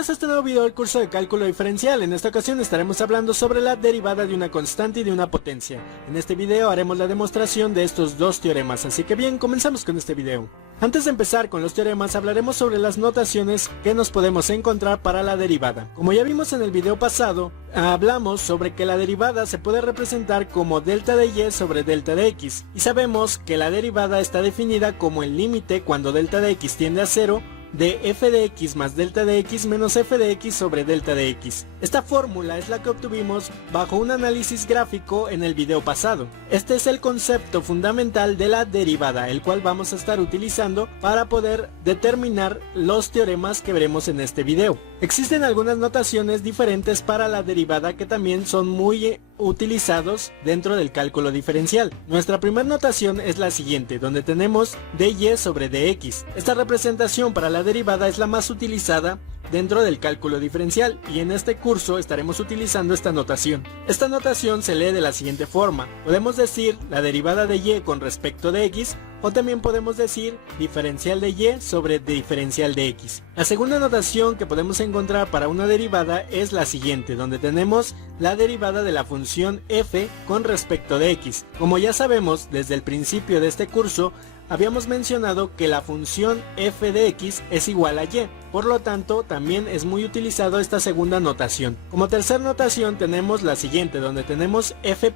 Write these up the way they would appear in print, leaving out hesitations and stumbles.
Bienvenidos a este nuevo video del curso de cálculo diferencial. En esta ocasión estaremos hablando sobre la derivada de una constante y de una potencia. En este video haremos la demostración de estos dos teoremas, así que bien, comenzamos con este video. Antes de empezar con los teoremas, hablaremos sobre las notaciones que nos podemos encontrar para la derivada. Como ya vimos en el video pasado, hablamos sobre que la derivada se puede representar como delta de y sobre delta de x, y sabemos que la derivada está definida como el límite cuando delta de x tiende a 0 de f de x más delta de x menos f de x sobre delta de x. Esta fórmula es la que obtuvimos bajo un análisis gráfico en el video pasado. Este es el concepto fundamental de la derivada, el cual vamos a estar utilizando para poder determinar los teoremas que veremos en este video. Existen algunas notaciones diferentes para la derivada que también son muy utilizados dentro del cálculo diferencial. Nuestra primera notación es la siguiente, donde tenemos dy sobre dx. Esta representación para la derivada es la más utilizada dentro del cálculo diferencial, y en este curso estaremos utilizando esta notación. Esta notación se lee de la siguiente forma: podemos decir la derivada de y con respecto de x, o también podemos decir diferencial de y sobre diferencial de x. La segunda notación que podemos encontrar para una derivada es la siguiente, donde tenemos la derivada de la función f con respecto de x. Como ya sabemos desde el principio de este curso, habíamos mencionado que la función f de x es igual a y, por lo tanto también es muy utilizado esta segunda notación. Como tercera notación tenemos la siguiente, donde tenemos f'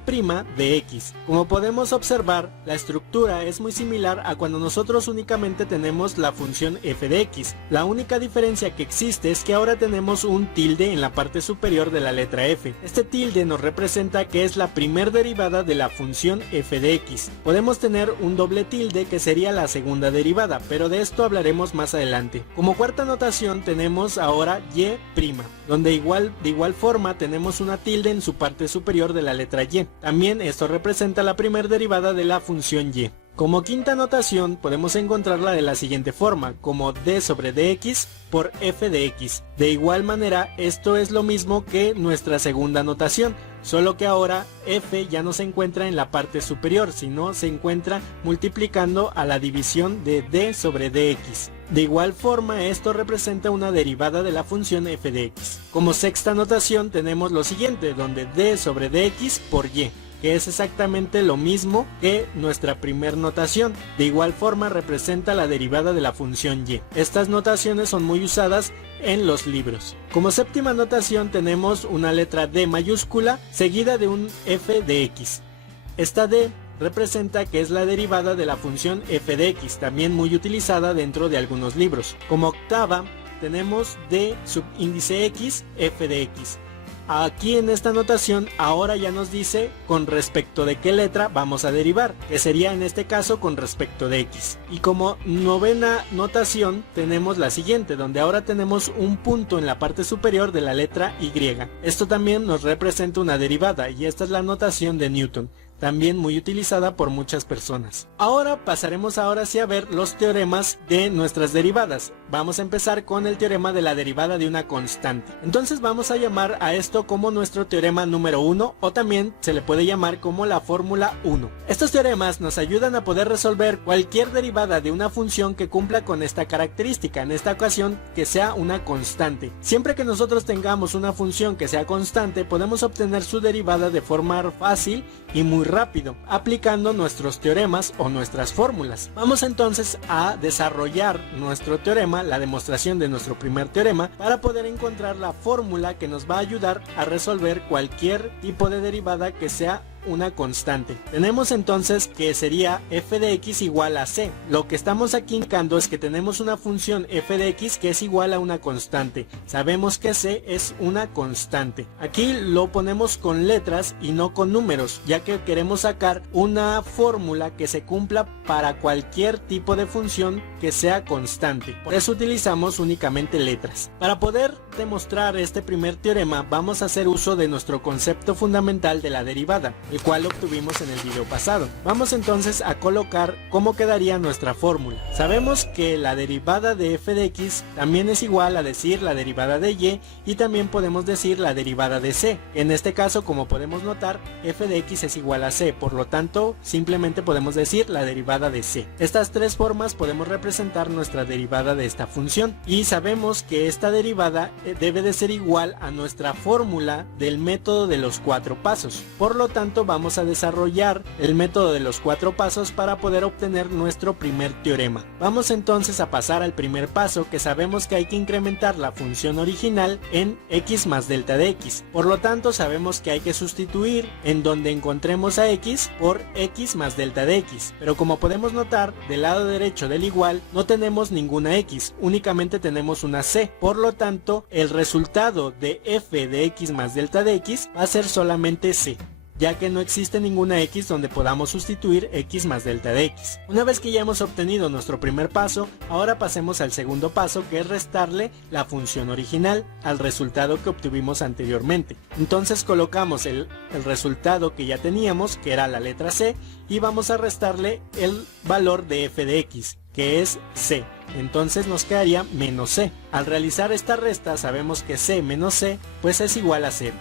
de x. Como podemos observar, la estructura es muy similar a cuando nosotros únicamente tenemos la función f de x. La única diferencia que existe es que ahora tenemos un tilde en la parte superior de la letra f. Este tilde nos representa que es la primer derivada de la función f de x. Podemos tener un doble tilde que sería la segunda derivada, pero de esto hablaremos más adelante. Como cuarta notación tenemos ahora y', donde de igual forma tenemos una tilde en su parte superior de la letra y. También esto representa la primera derivada de la función y. Como quinta notación podemos encontrarla de la siguiente forma, como d sobre dx por f de x. De igual manera, esto es lo mismo que nuestra segunda notación, solo que ahora f ya no se encuentra en la parte superior, sino se encuentra multiplicando a la división de d sobre dx. De igual forma, esto representa una derivada de la función f de x. Como sexta notación tenemos lo siguiente, donde d sobre dx por y, que es exactamente lo mismo que nuestra primer notación. De igual forma representa la derivada de la función y. Estas notaciones son muy usadas en los libros. Como séptima notación tenemos una letra d mayúscula seguida de un f de x. Esta d representa que es la derivada de la función f de x, también muy utilizada dentro de algunos libros. Como octava tenemos d subíndice x, f de x. Aquí en esta notación ahora ya nos dice con respecto de qué letra vamos a derivar, que sería en este caso con respecto de x. Y como novena notación tenemos la siguiente, donde ahora tenemos un punto en la parte superior de la letra y. Esto también nos representa una derivada, y esta es la notación de Newton, también muy utilizada por muchas personas. Ahora pasaremos sí a ver los teoremas de nuestras derivadas. Vamos a empezar con el teorema de la derivada de una constante. Entonces vamos a llamar a esto como nuestro teorema número 1, o también se le puede llamar como la fórmula 1. Estos teoremas nos ayudan a poder resolver cualquier derivada de una función que cumpla con esta característica, en esta ocasión que sea una constante. Siempre que nosotros tengamos una función que sea constante, podemos obtener su derivada de forma fácil y muy rápido, aplicando nuestros teoremas o nuestras fórmulas. Vamos entonces a desarrollar nuestro teorema, la demostración de nuestro primer teorema, para poder encontrar la fórmula que nos va a ayudar a resolver cualquier tipo de derivada que sea una constante. Tenemos entonces que sería f de x igual a c. Lo que estamos aquí indicando es que tenemos una función f de x que es igual a una constante. Sabemos que c es una constante. Aquí lo ponemos con letras y no con números, ya que queremos sacar una fórmula que se cumpla para cualquier tipo de función que sea constante. Por eso utilizamos únicamente letras. Para poder demostrar este primer teorema vamos a hacer uso de nuestro concepto fundamental de la derivada. el cual obtuvimos en el video pasado. Vamos entonces a colocar cómo quedaría nuestra fórmula. Sabemos que la derivada de f de x también es igual a decir la derivada de y también podemos decir la derivada de c. En este caso, como podemos notar, f de x es igual a c, por lo tanto simplemente podemos decir la derivada de c. Estas tres formas podemos representar nuestra derivada de esta función, y sabemos que esta derivada debe de ser igual a nuestra fórmula del método de los 4 pasos. Por lo tanto, vamos a desarrollar el método de los 4 pasos para poder obtener nuestro primer teorema. Vamos entonces a pasar al primer paso, que sabemos que hay que incrementar la función original en x más delta de x. Por lo tanto, sabemos que hay que sustituir en donde encontremos a x por x más delta de x. Pero como podemos notar, del lado derecho del igual no tenemos ninguna x, únicamente tenemos una c. Por lo tanto, el resultado de f de x más delta de x va a ser solamente c, ya que no existe ninguna x donde podamos sustituir x más delta de x. Una vez que ya hemos obtenido nuestro primer paso, ahora pasemos al segundo paso, que es restarle la función original al resultado que obtuvimos anteriormente. Entonces colocamos el resultado que ya teníamos, que era la letra c, y vamos a restarle el valor de f de x, que es c. Entonces nos quedaría menos c. Al realizar esta resta sabemos que c menos c pues es igual a 0.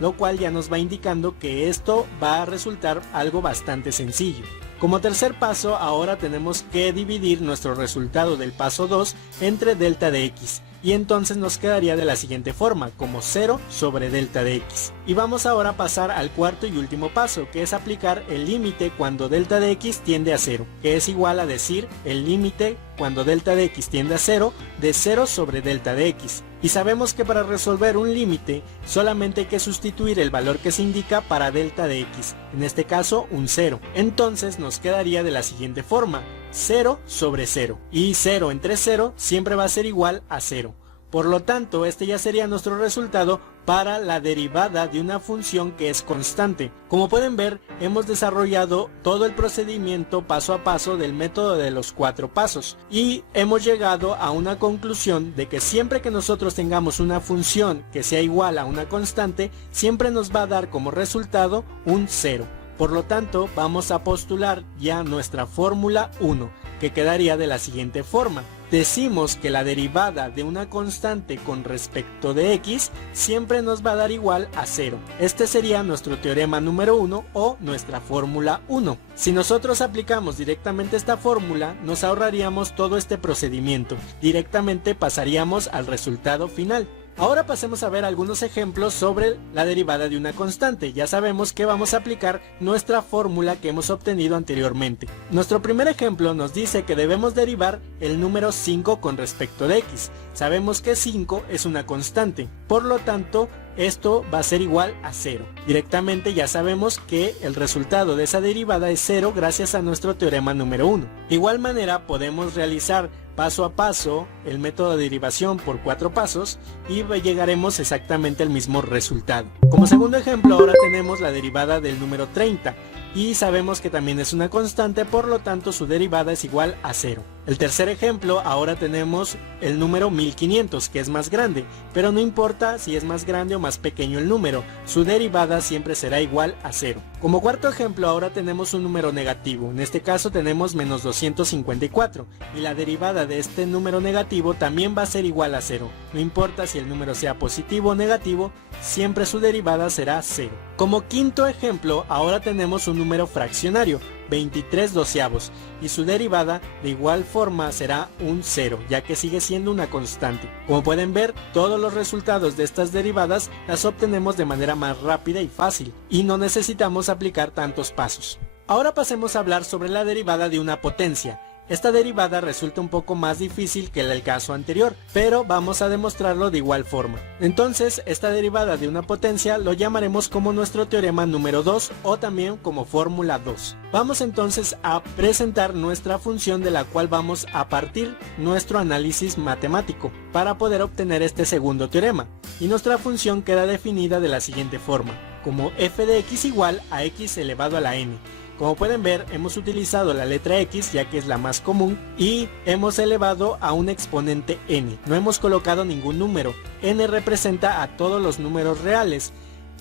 Lo cual ya nos va indicando que esto va a resultar algo bastante sencillo. Como tercer paso, ahora tenemos que dividir nuestro resultado del paso 2 entre delta de x, y entonces nos quedaría de la siguiente forma, como 0 sobre delta de x. Y vamos ahora a pasar al cuarto y último paso, que es aplicar el límite cuando delta de x tiende a 0, que es igual a decir el límite cuando delta de x tiende a 0 de 0 sobre delta de x. Y sabemos que para resolver un límite solamente hay que sustituir el valor que se indica para delta de x, en este caso un 0. Entonces nos quedaría de la siguiente forma, 0 sobre 0, y 0 entre 0 siempre va a ser igual a 0. Por lo tanto, este ya sería nuestro resultado para la derivada de una función que es constante. Como pueden ver, hemos desarrollado todo el procedimiento paso a paso del método de los 4 pasos, y hemos llegado a una conclusión de que siempre que nosotros tengamos una función que sea igual a una constante, siempre nos va a dar como resultado un 0. Por lo tanto, vamos a postular ya nuestra fórmula 1, que quedaría de la siguiente forma. Decimos que la derivada de una constante con respecto de x siempre nos va a dar igual a 0. Este sería nuestro teorema número 1 o nuestra fórmula 1. Si nosotros aplicamos directamente esta fórmula, nos ahorraríamos todo este procedimiento. Directamente pasaríamos al resultado final. Ahora pasemos a ver algunos ejemplos sobre la derivada de una constante. Ya sabemos que vamos a aplicar nuestra fórmula que hemos obtenido anteriormente. Nuestro primer ejemplo nos dice que debemos derivar el número 5 con respecto de x. Sabemos que 5 es una constante, por lo tanto esto va a ser igual a 0. Directamente ya sabemos que el resultado de esa derivada es 0 gracias a nuestro teorema número 1. De igual manera podemos realizar paso a paso el método de derivación por 4 pasos y llegaremos exactamente al mismo resultado. Como segundo ejemplo, ahora tenemos la derivada del número 30 y sabemos que también es una constante, por lo tanto su derivada es igual a 0. El tercer ejemplo, ahora tenemos el número 1500, que es más grande, pero no importa si es más grande o más pequeño el número, su derivada siempre será igual a 0. Como cuarto ejemplo, ahora tenemos un número negativo, en este caso tenemos menos 254, y la derivada de este número negativo también va a ser igual a 0. No importa si el número sea positivo o negativo, siempre su derivada será 0. Como quinto ejemplo, ahora tenemos un número fraccionario, 23 doceavos, y su derivada de igual forma será un 0, ya que sigue siendo una constante. Como pueden ver, todos los resultados de estas derivadas las obtenemos de manera más rápida y fácil, y no necesitamos aplicar tantos pasos. Ahora pasemos a hablar sobre la derivada de una potencia. Esta derivada resulta un poco más difícil que el caso anterior, pero vamos a demostrarlo de igual forma. Entonces, esta derivada de una potencia lo llamaremos como nuestro teorema número 2 o también como fórmula 2. Vamos entonces a presentar nuestra función de la cual vamos a partir nuestro análisis matemático para poder obtener este segundo teorema. Y nuestra función queda definida de la siguiente forma, como f de x igual a x elevado a la n. Como pueden ver, hemos utilizado la letra x ya que es la más común y hemos elevado a un exponente n. No hemos colocado ningún número. N representa a todos los números reales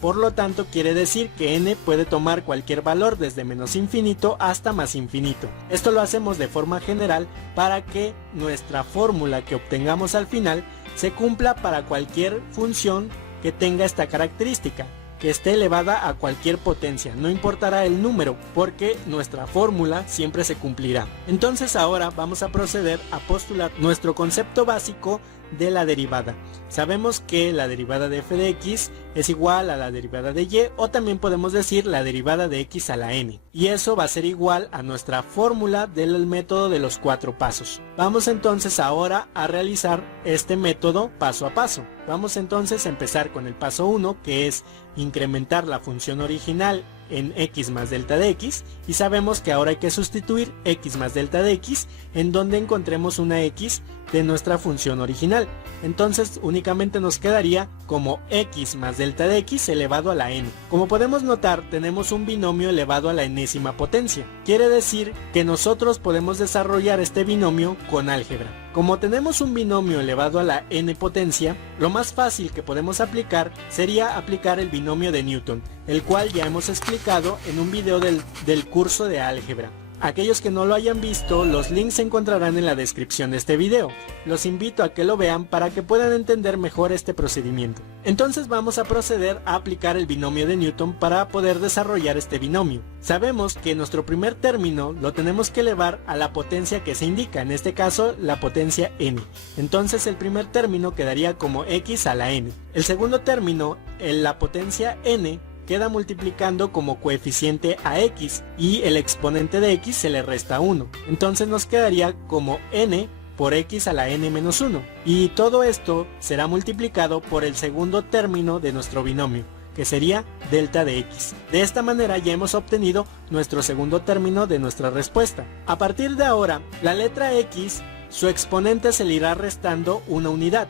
Por lo tanto, quiere decir que n puede tomar cualquier valor desde menos infinito hasta más infinito. Esto lo hacemos de forma general para que nuestra fórmula que obtengamos al final se cumpla para cualquier función que tenga esta característica, que esté elevada a cualquier potencia, no importará el número, porque nuestra fórmula siempre se cumplirá. Entonces ahora vamos a proceder a postular nuestro concepto básico de la derivada. Sabemos que la derivada de f de x es igual a la derivada de y, o también podemos decir la derivada de x a la n, y eso va a ser igual a nuestra fórmula del método de los 4 pasos. Vamos entonces ahora a realizar este método paso a paso. Vamos entonces a empezar con el paso 1, que es incrementar la función original en x más delta de x, y sabemos que ahora hay que sustituir x más delta de x en donde encontremos una x de nuestra función original. Entonces únicamente nos quedaría como x más delta de x elevado a la n. Como podemos notar, tenemos un binomio elevado a la enésima potencia. Quiere decir que nosotros podemos desarrollar este binomio con álgebra. Como tenemos un binomio elevado a la n potencia, lo más fácil que podemos aplicar sería aplicar el binomio de Newton, el cual ya hemos explicado en un video del curso de álgebra. Aquellos que no lo hayan visto, los links se encontrarán en la descripción de este video. Los invito a que lo vean para que puedan entender mejor este procedimiento. Entonces vamos a proceder a aplicar el binomio de Newton para poder desarrollar este binomio. Sabemos que nuestro primer término lo tenemos que elevar a la potencia que se indica, en este caso la potencia n. Entonces el primer término quedaría como x a la n. El segundo término, en la potencia n, queda multiplicando como coeficiente a x, y el exponente de x se le resta 1. Entonces nos quedaría como n por x a la n menos 1. Y todo esto será multiplicado por el segundo término de nuestro binomio, que sería delta de x. De esta manera ya hemos obtenido nuestro segundo término de nuestra respuesta. A partir de ahora, la letra x, su exponente se le irá restando una unidad,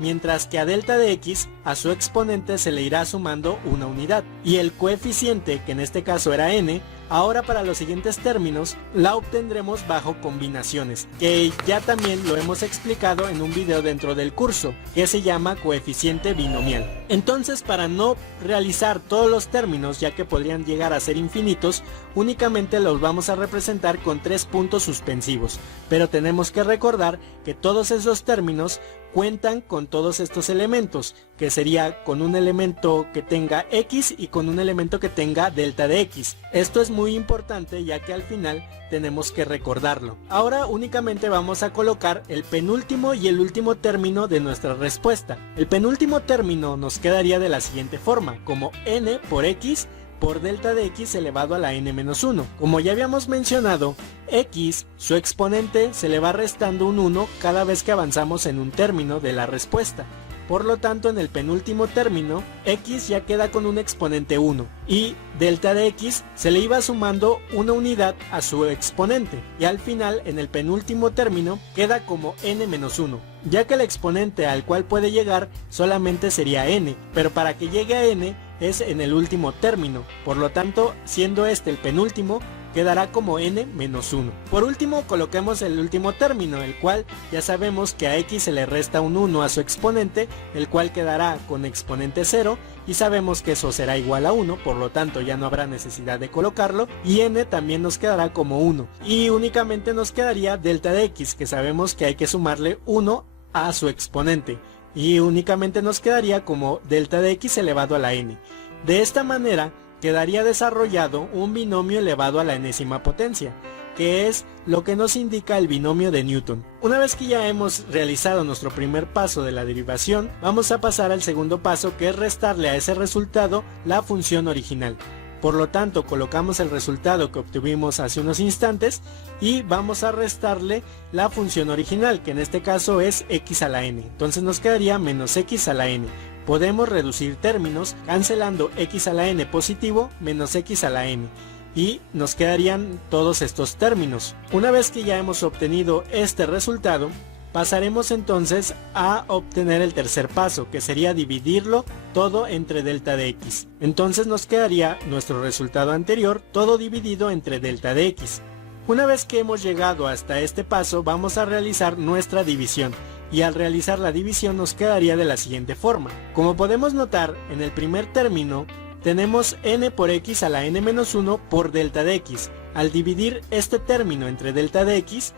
mientras que a delta de x, a su exponente se le irá sumando una unidad, y el coeficiente, que en este caso era n, ahora para los siguientes términos la obtendremos bajo combinaciones, que ya también lo hemos explicado en un video dentro del curso, que se llama coeficiente binomial. Entonces, para no realizar todos los términos, ya que podrían llegar a ser infinitos, únicamente los vamos a representar con 3 puntos suspensivos, pero tenemos que recordar que todos esos términos cuentan con todos estos elementos, que sería con un elemento que tenga x y con un elemento que tenga delta de x. Esto es muy importante, ya que al final tenemos que recordarlo. Ahora únicamente vamos a colocar el penúltimo y el último término de nuestra respuesta. El penúltimo término nos quedaría de la siguiente forma, como n por x por delta de x elevado a la n menos 1. Como ya habíamos mencionado, x, su exponente, se le va restando un 1 cada vez que avanzamos en un término de la respuesta. Por lo tanto, en el penúltimo término, x ya queda con un exponente 1, y delta de x se le iba sumando una unidad a su exponente, y al final, en el penúltimo término, queda como n menos 1, ya que el exponente al cual puede llegar solamente sería n, pero para que llegue a n es en el último término. Por lo tanto, siendo este el penúltimo, quedará como n menos 1. Por último, coloquemos el último término, el cual ya sabemos que a x se le resta un 1 a su exponente, el cual quedará con exponente 0, y sabemos que eso será igual a 1, por lo tanto ya no habrá necesidad de colocarlo, y n también nos quedará como 1, y únicamente nos quedaría delta de x, que sabemos que hay que sumarle 1 a su exponente, y únicamente nos quedaría como delta de x elevado a la n. De esta manera quedaría desarrollado un binomio elevado a la enésima potencia, que es lo que nos indica el binomio de Newton. Una vez que ya hemos realizado nuestro primer paso de la derivación, vamos a pasar al segundo paso, que es restarle a ese resultado la función original. Por lo tanto, colocamos el resultado que obtuvimos hace unos instantes y vamos a restarle la función original, que en este caso es x a la n. Entonces nos quedaría menos x a la n. Podemos reducir términos cancelando x a la n positivo menos x a la n, y nos quedarían todos estos términos. Una vez que ya hemos obtenido este resultado, pasaremos entonces a obtener el tercer paso, que sería dividirlo todo entre delta de x. Entonces nos quedaría nuestro resultado anterior todo dividido entre delta de x. Una vez que hemos llegado hasta este paso, vamos a realizar nuestra división, y al realizar la división nos quedaría de la siguiente forma. Como podemos notar, en el primer término tenemos n por x a la n-1 por delta de x. Al dividir este término entre delta de x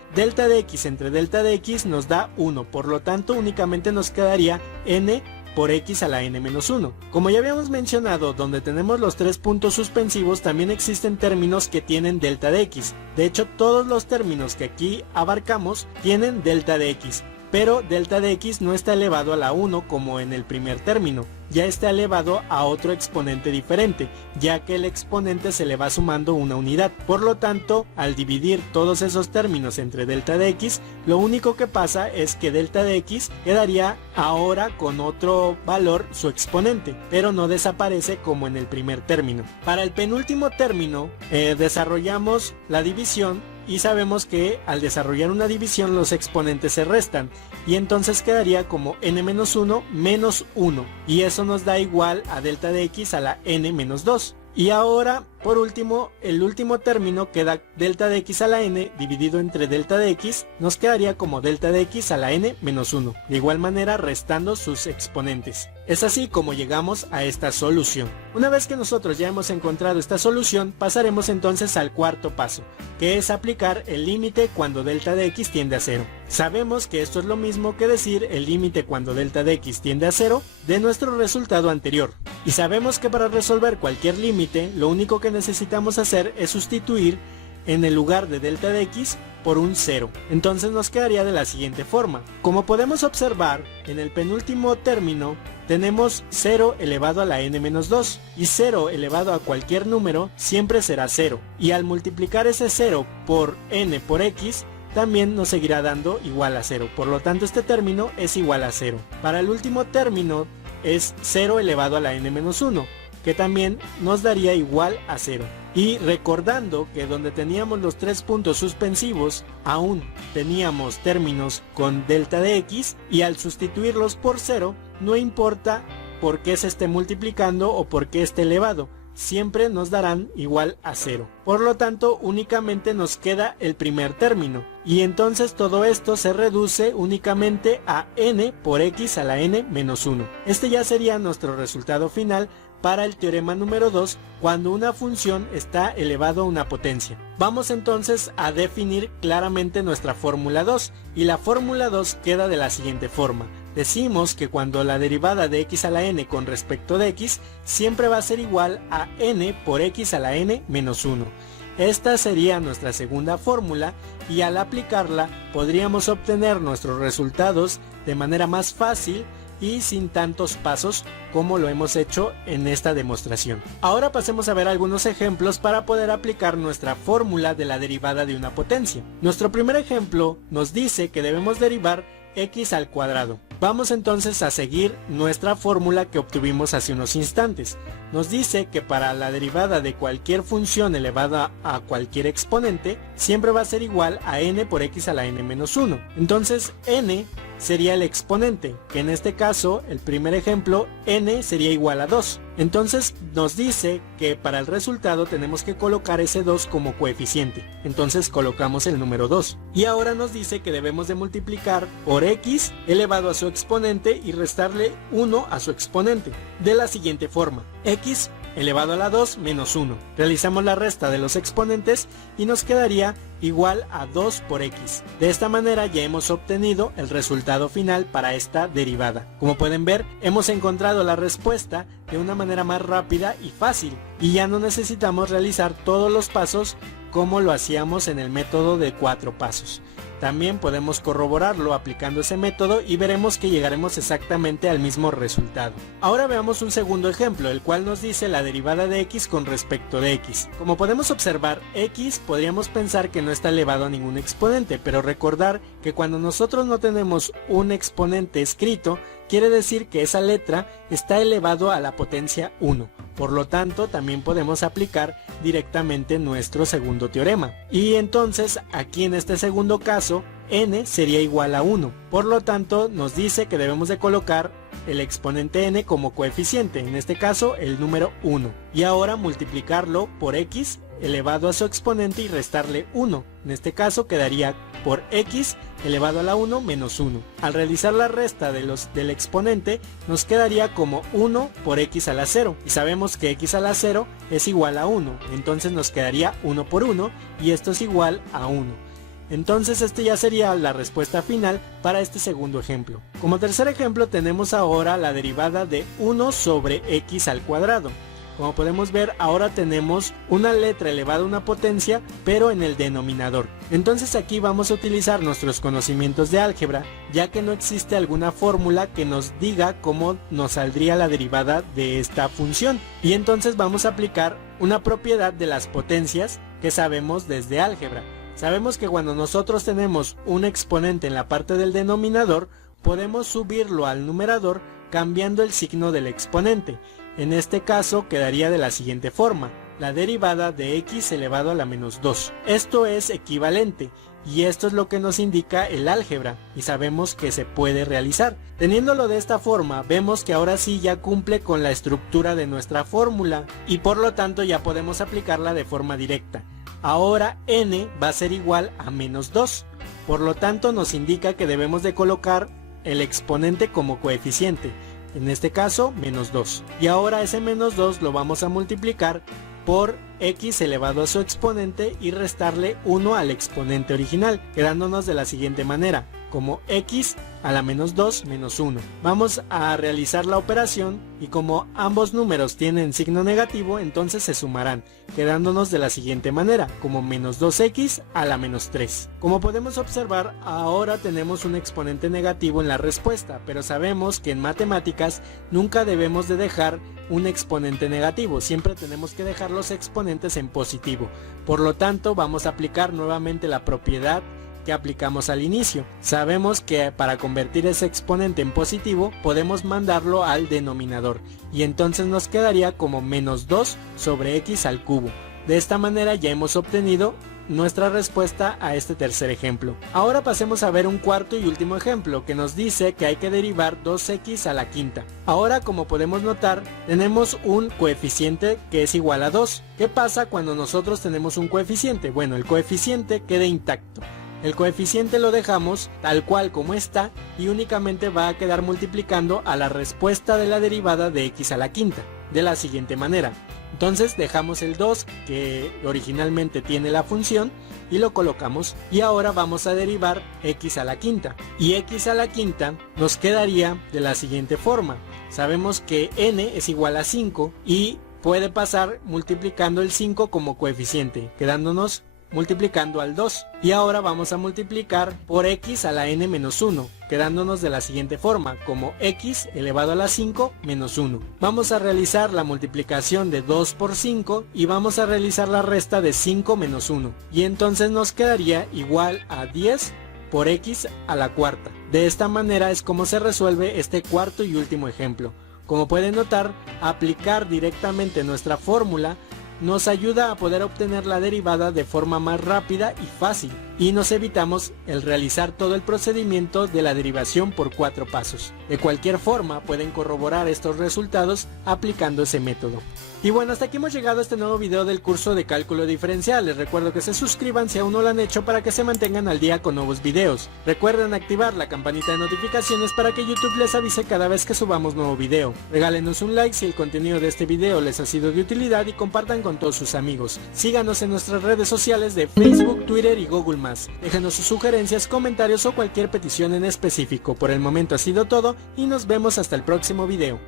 entre delta de x nos da 1, por lo tanto únicamente nos quedaría n por x a la n-1. Como ya habíamos mencionado, donde tenemos los tres puntos suspensivos también existen términos que tienen delta de x. De hecho, todos los términos que aquí abarcamos tienen delta de x, pero delta de x no está elevado a la 1 como en el primer término, ya está elevado a otro exponente diferente, ya que el exponente se le va sumando una unidad. Por lo tanto, al dividir todos esos términos entre delta de x, lo único que pasa es que delta de x quedaría ahora con otro valor su exponente, pero no desaparece como en el primer término. Para el penúltimo término, desarrollamos la división y sabemos que al desarrollar una división los exponentes se restan y entonces quedaría como n-1 menos 1 y eso nos da igual a delta de x a la n-2. Y ahora, por último, el último término queda delta de x a la n dividido entre delta de x, nos quedaría como delta de x a la n-1, de igual manera restando sus exponentes. Es así como llegamos a esta solución. Una vez que nosotros ya hemos encontrado esta solución, pasaremos entonces al cuarto paso, que es aplicar el límite cuando delta de x tiende a 0. Sabemos que esto es lo mismo que decir el límite cuando delta de x tiende a 0 de nuestro resultado anterior. Y sabemos que para resolver cualquier límite, lo único que necesitamos hacer es sustituir en el lugar de delta de x por un 0. Entonces nos quedaría de la siguiente forma. Como podemos observar, en el penúltimo término tenemos 0 elevado a la n-2 y 0 elevado a cualquier número siempre será 0. Y al multiplicar ese 0 por n por x, también nos seguirá dando igual a 0. Por lo tanto, este término es igual a 0. Para el último término es 0 elevado a la n-1, que también nos daría igual a 0. Y recordando que donde teníamos los tres puntos suspensivos, aún teníamos términos con delta de x, y al sustituirlos por 0, no importa por qué se esté multiplicando o por qué esté elevado, siempre nos darán igual a 0. Por lo tanto, únicamente nos queda el primer término. Y entonces todo esto se reduce únicamente a n por x a la n-1. Este ya sería nuestro resultado final para el teorema número 2 cuando una función está elevado a una potencia. Vamos entonces a definir claramente nuestra fórmula 2 y la fórmula 2 queda de la siguiente forma. Decimos que cuando la derivada de x a la n con respecto de x siempre va a ser igual a n por x a la n-1. Esta sería nuestra segunda fórmula y al aplicarla podríamos obtener nuestros resultados de manera más fácil y sin tantos pasos como lo hemos hecho en esta demostración. Ahora pasemos a ver algunos ejemplos para poder aplicar nuestra fórmula de la derivada de una potencia. Nuestro primer ejemplo nos dice que debemos derivar x al cuadrado. Vamos entonces a seguir nuestra fórmula que obtuvimos hace unos instantes. Nos dice que para la derivada de cualquier función elevada a cualquier exponente siempre va a ser igual a n por x a la n-1. Entonces n sería el exponente, que en este caso, el primer ejemplo, n sería igual a 2. Entonces nos dice que para el resultado tenemos que colocar ese 2 como coeficiente. Entonces colocamos el número 2. Y ahora nos dice que debemos de multiplicar por x elevado a su exponente y restarle 1 a su exponente. De la siguiente forma, x elevado a la 2 menos 1. Realizamos la resta de los exponentes y nos quedaría igual a 2 por x. De esta manera ya hemos obtenido el resultado final para esta derivada. Como pueden ver, hemos encontrado la respuesta de una manera más rápida y fácil y ya no necesitamos realizar todos los pasos como lo hacíamos en el método de 4 pasos. También podemos corroborarlo aplicando ese método y veremos que llegaremos exactamente al mismo resultado. Ahora veamos un segundo ejemplo, el cual nos dice la derivada de x con respecto de x. Como podemos observar, x podríamos pensar que no está elevado a ningún exponente, pero recordar que cuando nosotros no tenemos un exponente escrito, quiere decir que esa letra está elevado a la potencia 1. Por lo tanto, también podemos aplicar directamente nuestro segundo teorema. Y entonces, aquí en este segundo caso, n sería igual a 1. Por lo tanto, nos dice que debemos de colocar el exponente n como coeficiente, en este caso el número 1. Y ahora multiplicarlo por x elevado a su exponente y restarle 1. En este caso quedaría por x elevado a la 1 menos 1. Al realizar la resta del exponente nos quedaría como 1 por x a la 0. Y sabemos que x a la 0 es igual a 1. Entonces nos quedaría 1 por 1 y esto es igual a 1. Entonces este ya sería la respuesta final para este segundo ejemplo. Como tercer ejemplo tenemos ahora la derivada de 1 sobre x al cuadrado. Como podemos ver, ahora tenemos una letra elevada a una potencia, pero en el denominador. Entonces aquí vamos a utilizar nuestros conocimientos de álgebra, ya que no existe alguna fórmula que nos diga cómo nos saldría la derivada de esta función. Y entonces vamos a aplicar una propiedad de las potencias que sabemos desde álgebra. Sabemos que cuando nosotros tenemos un exponente en la parte del denominador, podemos subirlo al numerador cambiando el signo del exponente. En este caso quedaría de la siguiente forma: la derivada de x elevado a la menos 2. Esto es equivalente y esto es lo que nos indica el álgebra y sabemos que se puede realizar. Teniéndolo de esta forma, vemos que ahora sí ya cumple con la estructura de nuestra fórmula y por lo tanto ya podemos aplicarla de forma directa. Ahora n va a ser igual a menos 2, por lo tanto nos indica que debemos de colocar el exponente como coeficiente, en este caso menos 2. Y ahora ese menos 2 lo vamos a multiplicar por x elevado a su exponente y restarle 1 al exponente original, quedándonos de la siguiente manera, como x a la menos 2 menos 1. Vamos a realizar la operación y como ambos números tienen signo negativo, entonces se sumarán, quedándonos de la siguiente manera, como menos 2x a la menos 3. Como podemos observar, ahora tenemos un exponente negativo en la respuesta, pero sabemos que en matemáticas nunca debemos de dejar un exponente negativo, siempre tenemos que dejar los exponentes en positivo. Por lo tanto, vamos a aplicar nuevamente la propiedad que aplicamos al inicio. Sabemos que para convertir ese exponente en positivo podemos mandarlo al denominador y entonces nos quedaría como menos 2 sobre x al cubo. De esta manera ya hemos obtenido nuestra respuesta a este tercer ejemplo. Ahora pasemos a ver un cuarto y último ejemplo que nos dice que hay que derivar 2x a la quinta. Ahora, como podemos notar, tenemos un coeficiente que es igual a 2. ¿Qué pasa cuando nosotros tenemos un coeficiente? Bueno, el coeficiente queda intacto. El coeficiente lo dejamos tal cual como está y únicamente va a quedar multiplicando a la respuesta de la derivada de x a la quinta, de la siguiente manera. Entonces dejamos el 2 que originalmente tiene la función y lo colocamos y ahora vamos a derivar x a la quinta. Y x a la quinta nos quedaría de la siguiente forma. Sabemos que n es igual a 5 y puede pasar multiplicando el 5 como coeficiente, quedándonos multiplicando al 2. Y ahora vamos a multiplicar por x a la n menos 1, quedándonos de la siguiente forma, como x elevado a la 5 menos 1. Vamos a realizar la multiplicación de 2 por 5 y vamos a realizar la resta de 5 menos 1. Y entonces nos quedaría igual a 10 por x a la cuarta. De esta manera es como se resuelve este cuarto y último ejemplo. Como pueden notar, aplicar directamente nuestra fórmula nos ayuda a poder obtener la derivada de forma más rápida y fácil, y nos evitamos el realizar todo el procedimiento de la derivación por 4 pasos. De cualquier forma, pueden corroborar estos resultados aplicando ese método. Y bueno, hasta aquí hemos llegado a este nuevo video del curso de cálculo diferencial. Les recuerdo que se suscriban si aún no lo han hecho para que se mantengan al día con nuevos videos. Recuerden activar la campanita de notificaciones para que YouTube les avise cada vez que subamos nuevo video. Regálenos un like si el contenido de este video les ha sido de utilidad y compartan con todos sus amigos. Síganos en nuestras redes sociales de Facebook, Twitter y Google+. Déjenos sus sugerencias, comentarios o cualquier petición en específico. Por el momento ha sido todo y nos vemos hasta el próximo video.